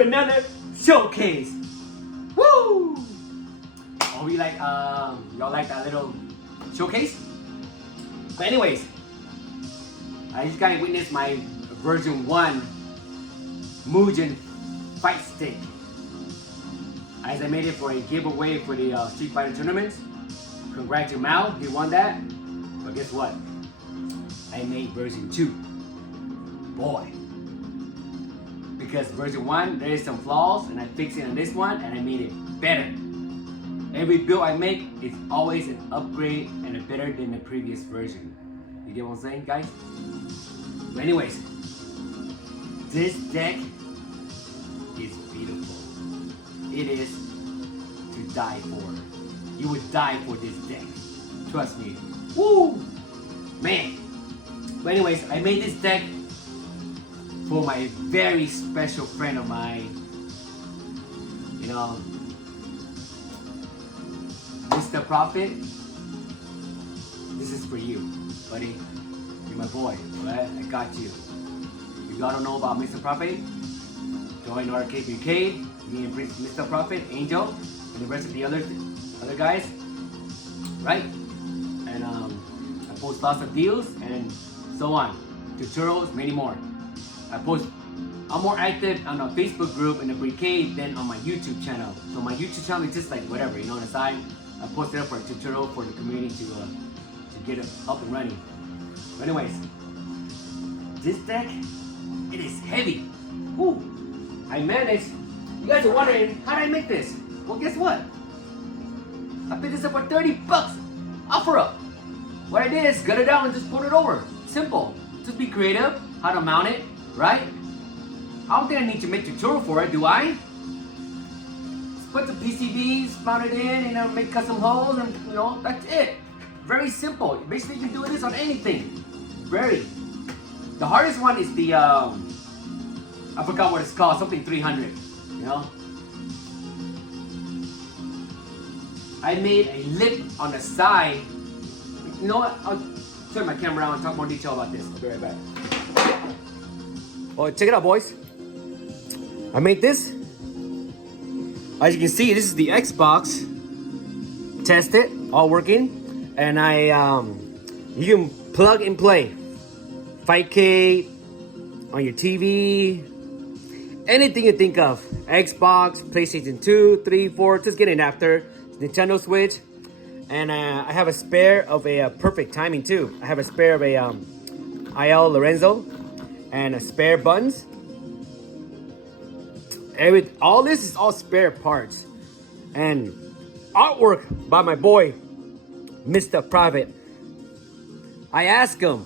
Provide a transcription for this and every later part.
to another showcase. Woo! Oh, we like, y'all like that little showcase? But anyways, I just got to witness my version 1 M.U.G.E.N fight stick. As I made it for a giveaway for the Street Fighter tournaments. Congrats to Mao, he won that. But guess what? I made version 2. Boy. Because version 1, there is some flaws, and I fixed it on this one, and I made it better. Every build I make is always an upgrade and a better than the previous version. You get what I'm saying, guys? But anyways, this deck is beautiful. It is to die for. You would die for this deck. Trust me. Woo! Man. But anyways, I made this deck for my very special friend of mine. You know, Mizta Profit. This is for you, buddy. You're my boy, alright? I got you. If y'all don't know about Mizta Profit, join our M.U.G.E.N, me and Mizta Profit, Angel, and the rest of the other guys, right? And I post lots of deals and so on, tutorials, many more. I'm more active on a Facebook group in the M.U.G.E.N than on my YouTube channel. So my YouTube channel is just like whatever, you know, on the side. I post it up for a tutorial for the community to get it up and running. But anyways, this deck, it is heavy. Woo! I managed. You guys are wondering, how did I make this? Well, guess what? I picked this up for 30 bucks. Offer up. What I did is gut it out and just put it over. Simple. Just be creative. How to mount it, right? I don't think I need to make a tutorial for it, do I? Just put the PCBs, mount it in, you know, make custom holes, and you know, that's it. Very simple. Basically, you can do this on anything. Very. The hardest one is the, I forgot what it's called, something 300, you know? I made a lip on the side. You know what? I'll turn my camera around and talk more detail about this. I'll be right back. Oh, check it out, boys. I made this. As you can see, this is the Xbox. Test it, all working. And you can plug and play. 5K on your TV. Anything you think of. Xbox, PlayStation 2, 3, 4, just get an adapter. Nintendo Switch. And I have a spare of a perfect timing too. I have a spare of a IL Lorenzo and a spare buttons. All this is all spare parts. And artwork by my boy, Mizta Profit. I asked him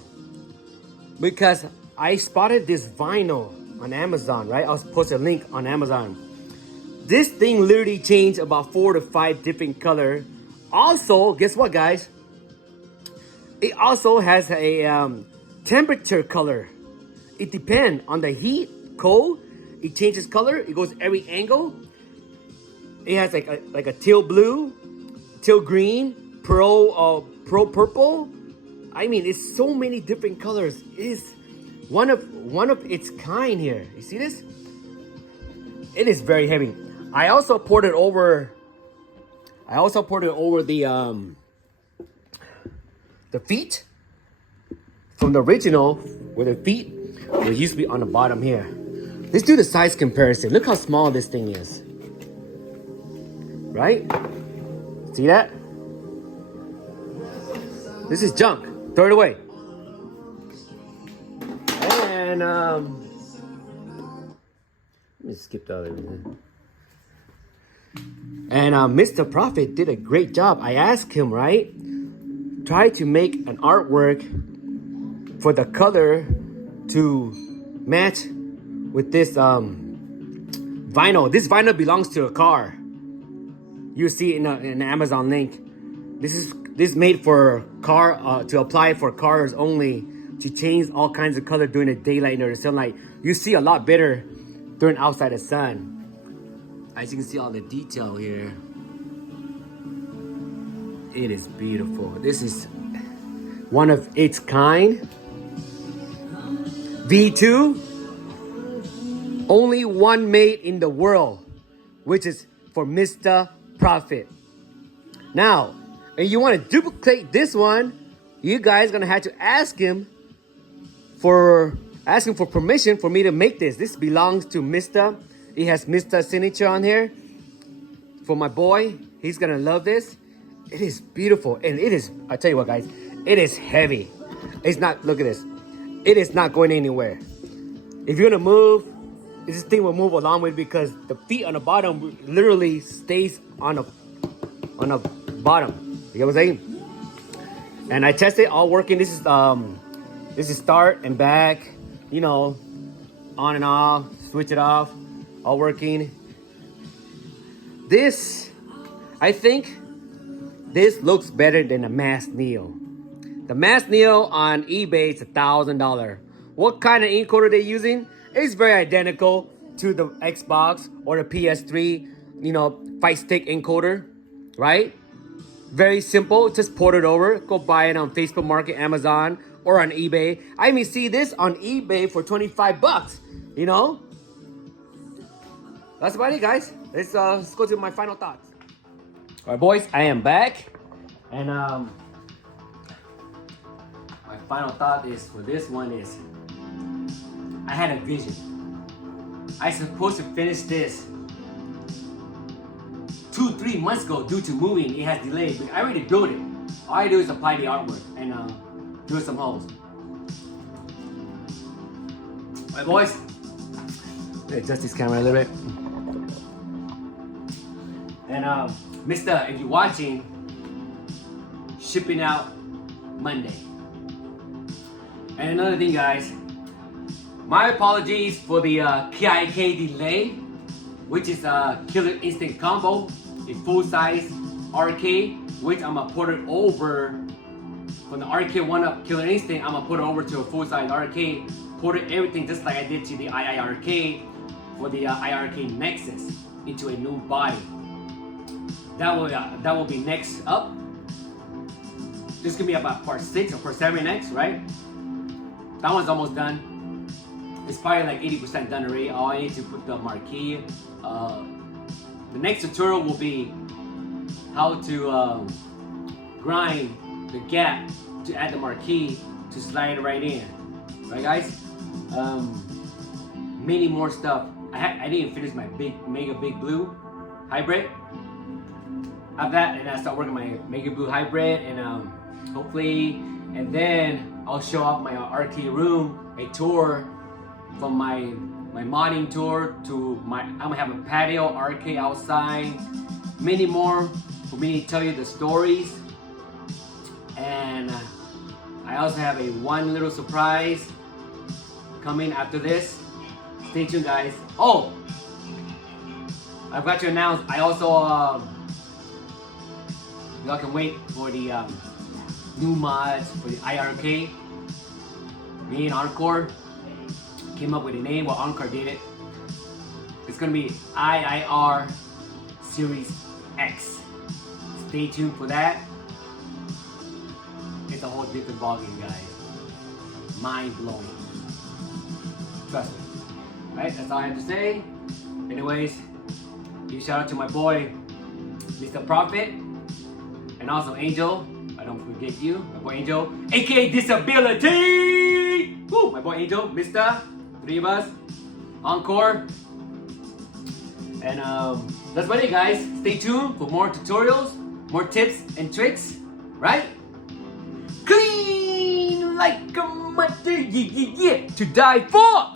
because I spotted this vinyl on Amazon, right? I'll post a link on Amazon. This thing literally changed about 4 to 5 different colors. Also, guess what, guys? It also has a temperature color. It depends on the heat, cold. It changes color. It goes every angle. It has like a teal blue, teal green, pearl purple. I mean, it's so many different colors. It is one of its kind here. You see this? It is very heavy. I also poured it over the feet from the original, where the feet were used to be on the bottom here. Let's do the size comparison. Look how small this thing is. Right? See that? This is junk. Throw it away. And let me skip the other one. And Mizta Profit did a great job. I asked him, right? Try to make an artwork for the color to match with this vinyl. This vinyl belongs to a car. You see it in the Amazon link. This is made for car to apply for cars only, to change all kinds of color during the daylight or the sunlight. You see a lot better during outside the sun. As you can see all the detail here. It is beautiful. This is one of its kind. V2. Only one made in the world, which is for Mizta Profit. Now, if you want to duplicate this one, you guys gonna have to ask him for permission for me to make this. This belongs to Mizta. It has Mizta's signature on here. For my boy, he's gonna love this. It is beautiful, and it is, I tell you what guys, it is heavy. It's not, look at this. It is not going anywhere. If you're gonna move, this thing will move along with it because the feet on the bottom literally stays on the bottom. You get what I'm saying? And I tested all working. This is start and back, you know, on and off, switch it off, all working. This, I think, this looks better than the Mass Neo. The Mass Neo on eBay is $1,000. What kind of encoder they're using? It's very identical to the Xbox or the PS3, you know, fight stick encoder, right? Very simple, just port it over. Go buy it on Facebook Market, Amazon, or on eBay. I even see this on eBay for 25 bucks, you know? That's about it, guys. Let's go to my final thoughts. All right, boys, I am back. And my final thought is for this one is, I had a vision. I supposed to finish this 2-3 months ago due to moving. It has delayed, but I already built it. All I do is apply the artwork and do some holes. All right, boys. Adjust this camera a little bit. And Mizta, if you're watching, shipping out Monday. And another thing, guys, my apologies for the KIK delay, which is a Killer Instinct combo, a full-size arcade, which I'm gonna put it over from the arcade one-up Killer Instinct. I'm gonna put it over to a full-size arcade, put it everything just like I did to the II arcade for the II arcade Nexus into a new body. That will be next up. This could be about part 6 or part 7 next, right? That one's almost done. It's probably like 80% done already. All I need to put the marquee. The next tutorial will be how to grind the gap to add the marquee to slide it right in. Right, guys? Many more stuff. I didn't finish my Mega Big Blue hybrid. After that, and I start working my Mega Blue hybrid, and hopefully, and then I'll show off my arcade room, a tour from my modding tour to I'm gonna have a patio arcade outside, many more for me to tell you the stories. And I also have a one little surprise coming after this. Stay tuned, guys. Oh, I've got to announce, I also y'all can wait for the new mods for the IRK. Me and Encore came up with a name, well, Encore did it. It's gonna be IIR Series X. Stay tuned for that. It's a whole different ballgame, guys. Mind blowing. Trust me. Right, that's all I have to say. Anyways, give a shout out to my boy, Mizta Profit, and also Angel. I don't forget you, my boy Angel, aka Disability! Woo! My boy Angel, Mizta, 3 of us, Encore. And that's about it, guys. Stay tuned for more tutorials, more tips and tricks, right? Clean like a mother, yeah, to die for!